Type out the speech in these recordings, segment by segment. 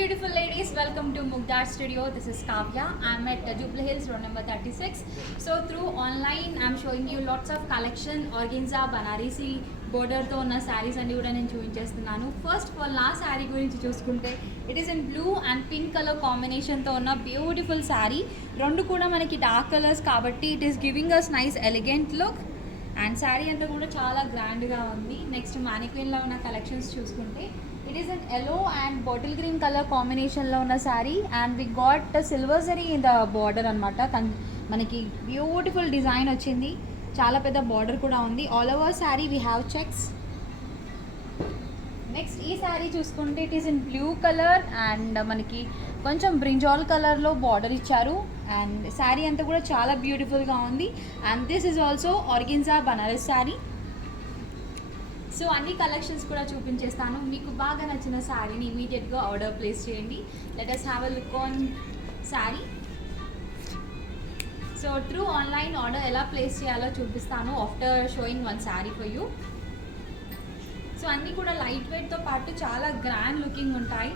beautiful ladies, welcome to Mugdar Studio. This is Kavya. I'm at Jubilee Hills, road number 36. So through online, I'm showing you lots of collection, organza, banarasi, border తో ఉన్న sarees అన్ని కూడా నేను చూపించేస్తున్నాను. First of all నా శారీ గురించి చూసుకుంటే it is in blue and pink colour కాంబినేషన్తో ఉన్న బ్యూటిఫుల్ శారీ. రెండు కూడా మనకి డార్క్ కలర్స్ కాబట్టి it is giving us nice elegant look and sari అంతా కూడా చాలా గ్రాండ్గా ఉంది. నెక్స్ట్ మానిక్విన్లో ఉన్న కలెక్షన్స్ చూసుకుంటే it is an yellow and bottle green colour కాంబినేషన్లో ఉన్న sari and we got silver zari in the border అనమాట. మనకి బ్యూటిఫుల్ డిజైన్ వచ్చింది, చాలా పెద్ద బార్డర్ కూడా ఉంది. All over sari we have checks. Next ఈ శారీ చూసుకుంటే it is in blue colour and మనకి కొంచెం బ్రింజాల్ కలర్లో బార్డర్ ఇచ్చారు అండ్ శారీ అంతా కూడా చాలా బ్యూటిఫుల్గా ఉంది. And this is also organza Banaras sari. So అన్ని కలెక్షన్స్ కూడా చూపించేస్తాను. మీకు బాగా నచ్చిన శారీని ఇమీడియట్గా ఆర్డర్ ప్లేస్ చేయండి. Let us have a look on sari. So through online order ఎలా ప్లేస్ చేయాలో చూపిస్తాను after showing one sari for you. So అన్నీ కూడా లైట్ వెయిట్తో పాటు చాలా గ్రాండ్ లుకింగ్ ఉంటాయి.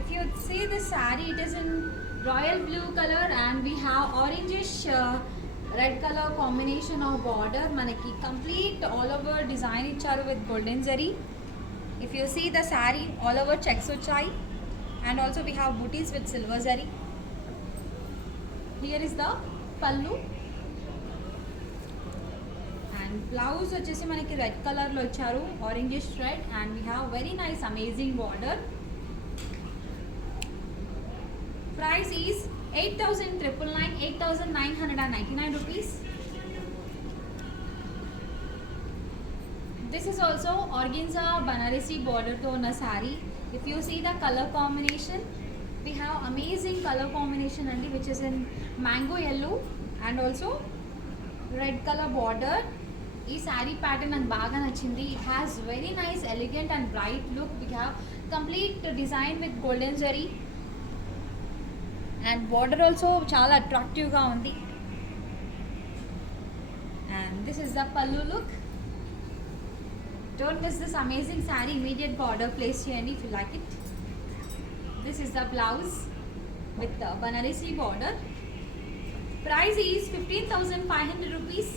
If you see this sari it is in royal blue colour and we have orangish red colour combination of border. మనకి కంప్లీట్ ఆల్ ఓవర్ డిజైన్ ఇచ్చారు with golden zari. If you see the sari all over checks వచ్చాయి and also we have butis with silver zari. Here is the pallu and blouse వచ్చేసి మనకి red కలర్లో ఇచ్చారు, orangish red and we have very nice amazing border. Price is 8,999, 8,999 rupees. This is also organza banarasi border to on a saree. If you see the color combination, we have amazing color combination and which is in mango yellow and also red color border. ఈ sari pattern నాకు బాగా నచ్చింది. It has very nice elegant and bright look. We have complete design with golden zari and border also చాలా అట్రాక్టివ్గా ఉంది. And this is the పల్లు look. Don't miss this amazing sari. ఇమీడియట్గా order place చేయండి if you like it. This is the blouse with Banarasi border. Price is 15,500 rupees.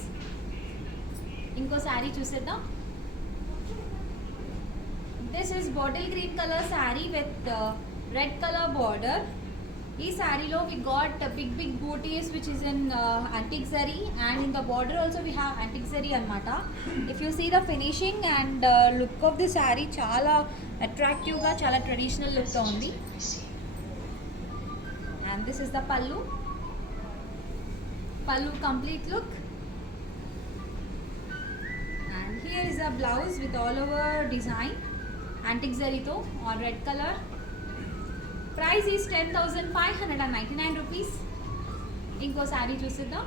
ఇంకో శారీ చూసేద్దాం. This is bottle green colour sari with red colour border. ఈ శారీలో వి got big butis which is in antique zari and in the border also we have antique zari అనమాట. If you see the finishing and look of the sari చాలా అట్రాక్టివ్గా చాలా traditional లుక్తో ఉంది. And this is the pallu complete look. And here is the blouse with all over design antique zariతో or red colour. Price is 10,599 rupees. ఇంకో శారీ చూసిద్దాం.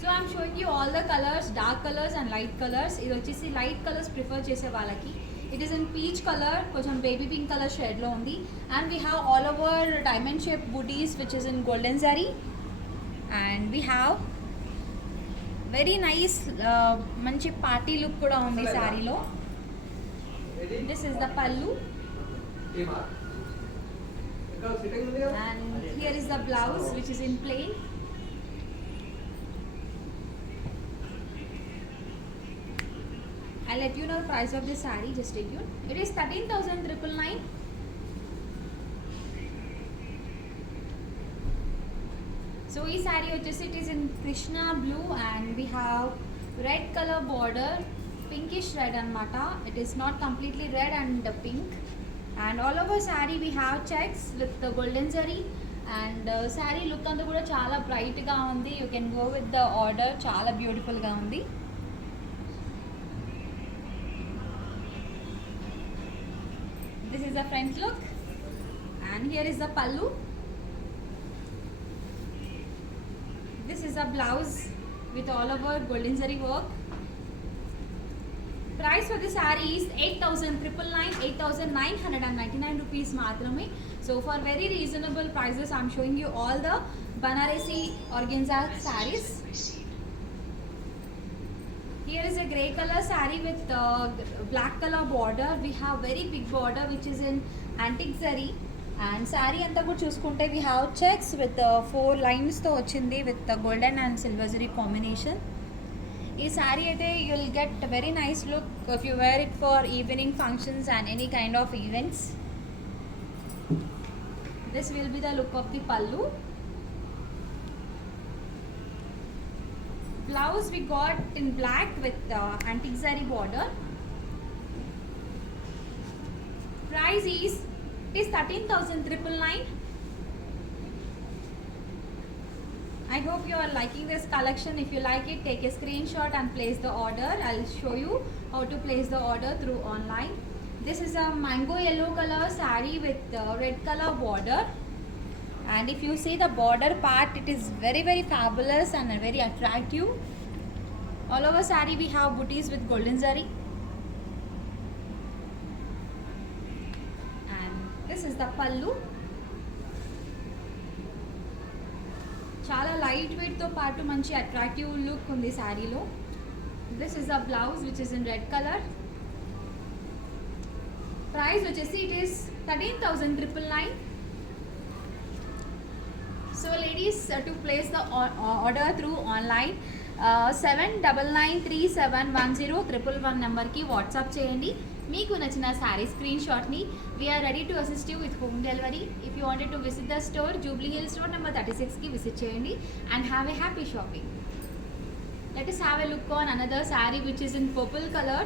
So I'm showing you all the colours, dark colours and light colours. ఇది వచ్చేసి light colours prefer చేసే వాళ్ళకి it is in peach colour, కొంచెం baby pink colour షేడ్లో ఉంది. And we have all over diamond shape butis which is in golden zari and we have very nice మంచి party look కూడా ఉంది శారీలో. This is the pallu and here is the blouse which is in plain. I'll let you know the price of this saree, just stay tuned. It is 13,999. So this saree వచ్చేసి it is in Krishna blue and we have red color border, pinkish red anamata. It is not completely red and pink. And all over saree we have checks with the golden zari and saree look అంతా కూడా చాలా బ్రైట్గా ఉంది. You can go with the order. చాలా బ్యూటిఫుల్గా ఉంది. This is the front look and here is the pallu. This is the blouse with all over golden zari work. Price for this saree is 8,999, 8,999 rupees మాత్రమే. So for very reasonable prices I am showing you all the Banarasi organza sarees. Here is a grey color saree with black color border. We have very big border which is in antique zari. And sari అంతా కూడా చూసుకుంటే we have checks with 4 లైన్స్తో వచ్చింది with golden and silver zari combination. ఈ శారీ అయితే you will get very nice look if you wear it for evening functions and any kind of events. This will be the look of the pallu. Blouse we got in black with antique zari border. Price is 13,999. I hope you are liking this collection. If you like it, take a screenshot and place the order. I'll show you how to place the order through online. This is a mango yellow color saree with red color border. And if you see the border part, it is very fabulous and very attractive. All over saree we have booties with golden zari. And this is the pallu. Chala lightweight తో పాటు మంచి attractive look ఉంది సారీలో. This is the blouse which is in red color. Price వచ్చేసి it is 13,999. So ladies, to place the order through online, 7999371011 నెంబర్కి WhatsApp చేయండి. మీకు నచ్చిన శారీ స్క్రీన్ షాట్ని. We're ready to assist you with home delivery. If you wanted to visit the store, Jubilee Hills road number 36కి visit చేయండి and have a happy shopping. Let us have a look on another saree which is in purple color.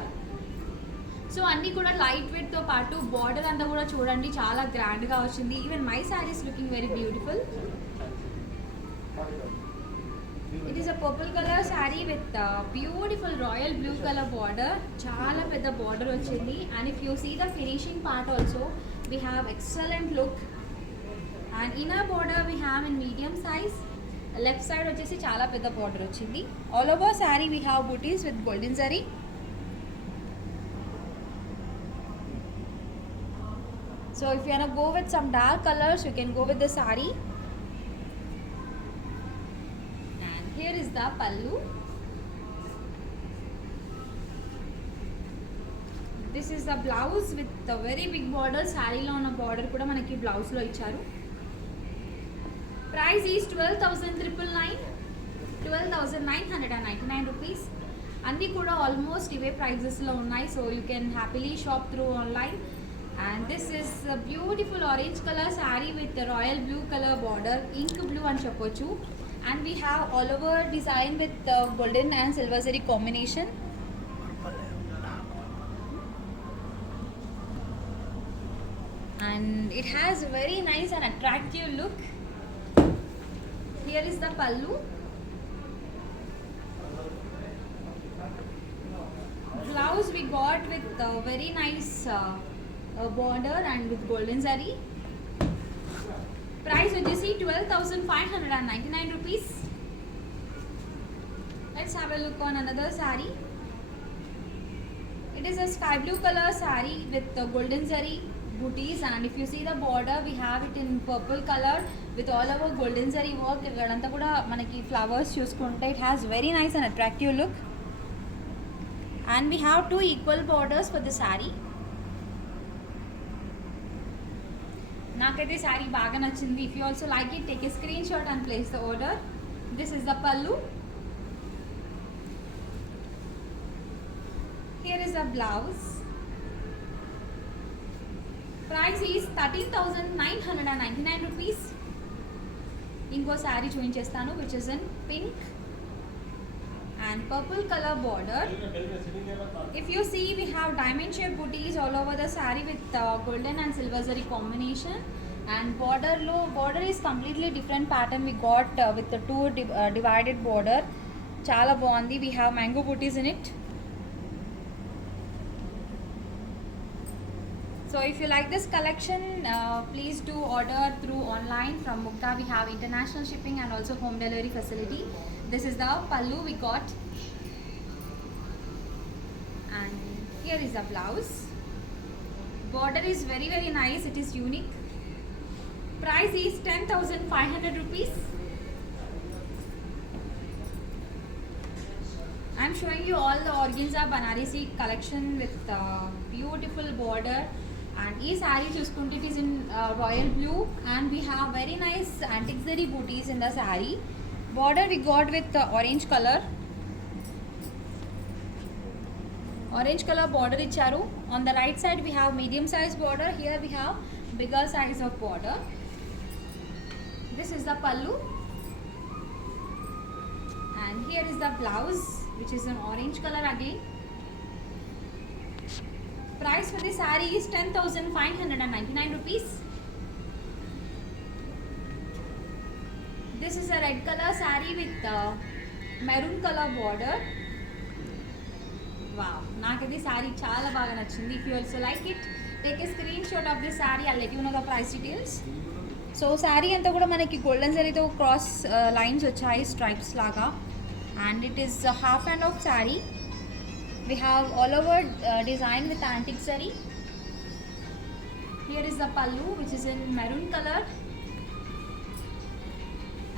So అన్నీ కూడా light వెయిట్తో పాటు border అంతా కూడా చూడండి చాలా గ్రాండ్గా వచ్చింది. Even my saris looking very beautiful. It is a purple color saree with beautiful royal blue color border. Chala pedda border vachindi. And if you see the finishing part also, we have excellent look. And inner border we have in medium size. Left side vachesi chala pedda border vachindi. All over saree we have booties with golden zari. So if you wanna go with some dark colors, you can go with the saree. Here is the pallu. This is the blouse with the very big border. Saree lo ఉన్న border కూడా మనకి blouse లో ఇచ్చారు. Price is 12,999. 12,999 rupees. అన్నీ కూడా almost ఇవే prices లో ఉన్నాయి. So you can happily shop through online. And this is a beautiful orange color saree with the royal blue color border. Ink blue అని చెప్పొచ్చు. And we have all over design with the golden and silver zari combination. And it has a very nice and attractive look. Here is the pallu. Blouse we got with a very nice border and with golden zari. Price వచ్చేసి 12,599 rupees. Let's have a look on another saree. It is a sky blue color saree with the golden zari booties, and if you see the border, we have it in purple color with all over golden zari work. ఇక్కడంతా కూడా మనకి flowers చూసుకుంటే it has very nice and attractive look. And we have two equal borders for the saree. నాకైతే శారీ బాగా నచ్చింది. If you also like it, take a screen shot and place the order. This is the pallu. Here is the blouse. Price is 13,999 rupees. ఇంకో శారీ చూపించేస్తాను which is in pink and purple color border. If you see, we have diamond shaped booties all over the saree with golden and silver zari combination. And border is completely different pattern we got with the two divided border. Chala baagundi. We have mango booties in it. So if you like this collection, please do order through online from Mukta. We have international shipping and also home delivery facility. This is the pallu we got. And here is the blouse. Border is very nice. It is unique. Price is 10,500 rupees. I am showing you all the organza Banarasi collection with beautiful border And ee saree chuskunte it is in royal blue, and we have very nice antique zari booties in the saree. Border we got with orange color border icharu. On the right side we have medium size border, here we have bigger size of border. This is the pallu, and here is the blouse, which is an orange color again. Price for this saree is 10,599 rupees. This is a red color saree with maroon color border. Wow, naakadi saree chaala baga nachindi. If you also like it, take a screenshot of this saree. I'll let you know the price details. So saree anta kuda manaki golden zari tho cross lines vachayi, stripes laga, and it is a half hand of saree. We have all over design with antique zari. Here is the pallu, which is in maroon color,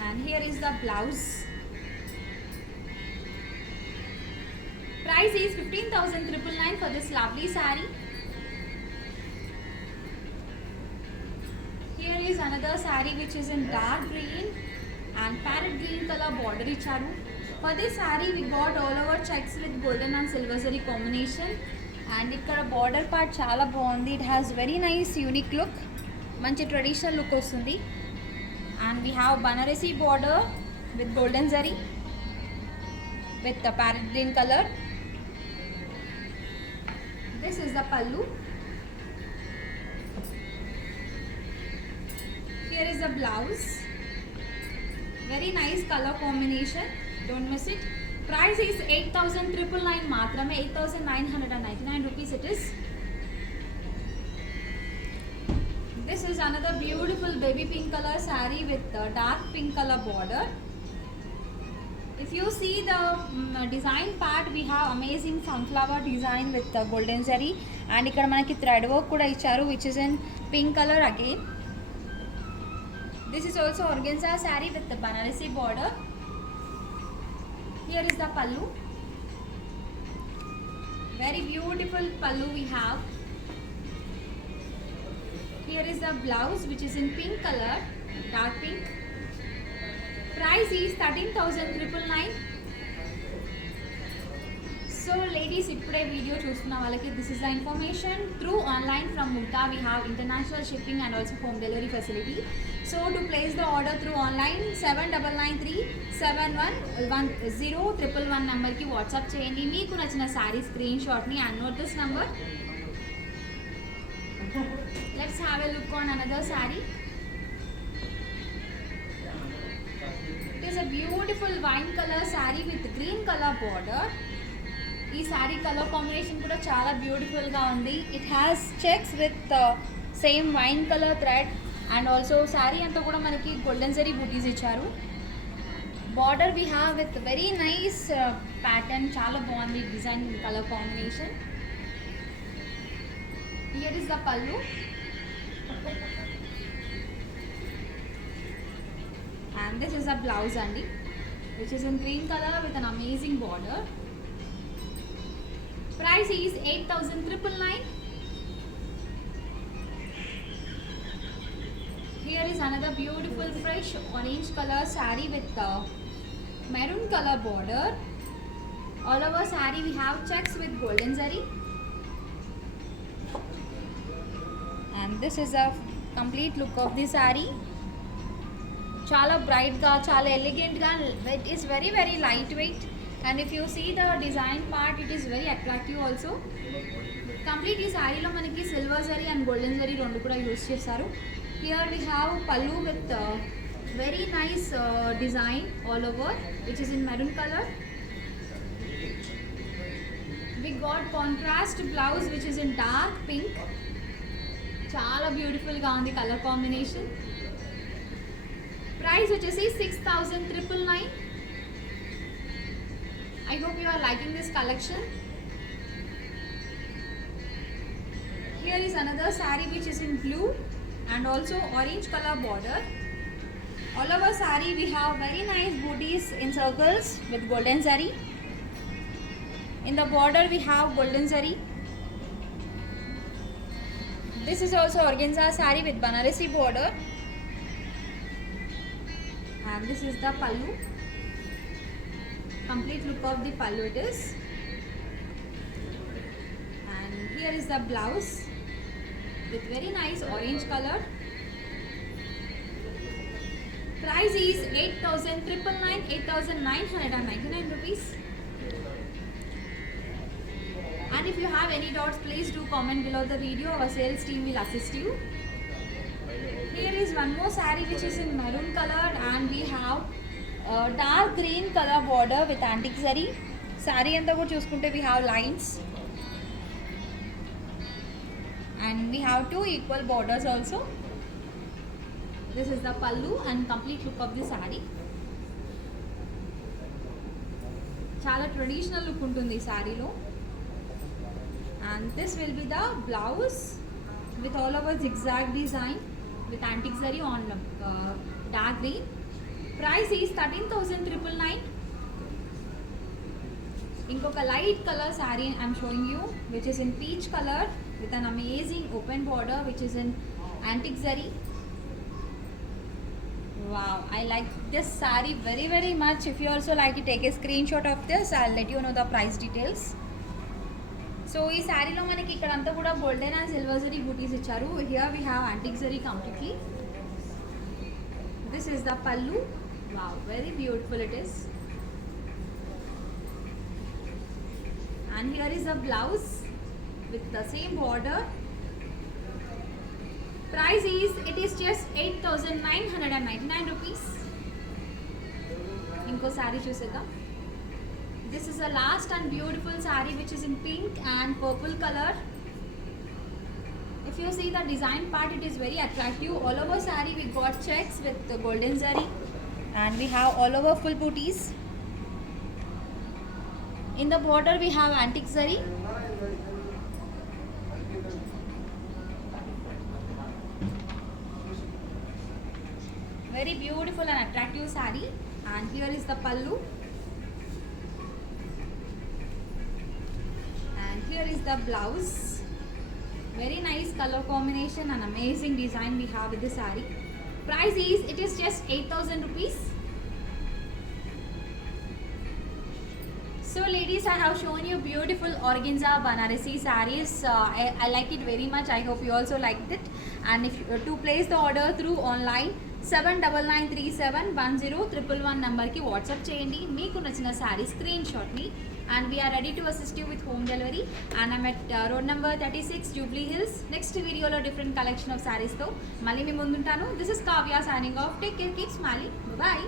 and here is the blouse. Price is 15,999 for this lovely saree. Here is another saree which is in dark green and parrot green color border icharu. For this saree we got all over checks with golden and silver zari combination, and ikkada border part chaala baagundi. It has very nice unique look, manchi traditional look ostundi. And we have Banarasi border with golden zari with the parrot green color. This is the pallu. Here is the blouse. Very nice color combination. Don't miss it. Price is 8,999 maatrame. 8,999 rupees it is. This is another beautiful baby pink color saree with dark pink color border. If you see the design part, we have amazing sunflower design with the golden zari, and ikkada manaki thread work kuda icharu, which is in pink color again. This is also organza saree with the Banarasi border. Here is the pallu. Very beautiful pallu we have. Here is the blouse, which is in pink color, dark pink. Price is 13,999. So ladies, ippude video chustunna valaki this is the information. Through online from Mugdha we have international shipping and also home delivery facility. So to place the order through online, 7993711011 number ki WhatsApp cheyandi. Meeku nachina saree screenshot ni and note this number. Let's have a look on another saree. It is a beautiful wine color saree with green color border. Ee saree color combination kuda chaala beautiful ga undi. It has checks with same wine color thread, and also saree anta kuda manaki golden zari booties icharu. Border we have with very nice pattern, chaala baagundi design color combination. Here is the pallu. And this is a blouse andi, which is in green color with an amazing border. Price is 8,999. Here is another beautiful fresh orange color saree with the maroon color border. All over saree we have checks with golden zari. And this is a complete look of the saree. Chala bright ga, chala elegant ga. It is very lightweight, and if you see the design part, it is very attractive also. Complete ee saree lo manaki silver zari and golden zari rendu kuda use chesaru. Here we have pallu with very nice design all over, which is in maroon color. We got contrast blouse, which is in dark pink. Chala beautiful ga undi color combination. Price వచ్చేసి 6,999. I hope you are liking this collection. Here is another saree which is in blue and also orange color border. All over saree we have very nice booties in circles with golden zari. In the border we have golden zari. This is also organza saree with Banarasi border. And this is the pallu. Complete look of the pallu it is. And here is the blouse with very nice orange color. Price is 8,999 rupees. And if you have any doubts, please do comment below the video. Our sales team will assist you. Here is one more saree which is in maroon color, and we have a dark green color border with antique zari. Saree anta kuda chuskunte we have lines, and we have two equal borders also. This is the pallu and complete look of the saree. Chala traditional look untundi ee saree lo. And this will be the blouse with all over zigzag design with antique zari on dark green. Price is 13,999. Inkoka light color saree I am showing you, which is in peach color with an amazing open border which is in antique zari. Wow, I like this saree very much. If you also like it, take a screenshot of this. I'll let you know the price details. So ఈ శారీలో మనకి ఇక్కడ అంతా కూడా golden and silver zari butis ఇచ్చారు. Here we have antique zari completely. This is the pallu. Wow, very beautiful it is. And here is the blouse with the same border. Price is, it is just 8,999 rupees. ఇంకో శారీ చూసేద్దాం. This is the last and beautiful saree which is in pink and purple color. If you see the design part, it is very attractive. All over saree we got checks with the golden zari, and we have all over full booties. In the border we have antique zari. Very beautiful and attractive saree. And here is the pallu. Here is the blouse. Very nice color combination and amazing design we have with the saree. Price is, it is just 8,000 rupees. So ladies, I have shown you beautiful organza Banarasi sarees. I like it very much. I hope you also liked it. And if to place the order through online, 7993710111 number ki WhatsApp cheyandi. Meeku nachina saree screenshot ni, and we are ready to assist you with home delivery. And I'm at road number 36 Jubilee Hills. Next video lo different collection of sarees tho malli mee munduntanu. This is Kavya signing off. Take care, keep smiling. Bye.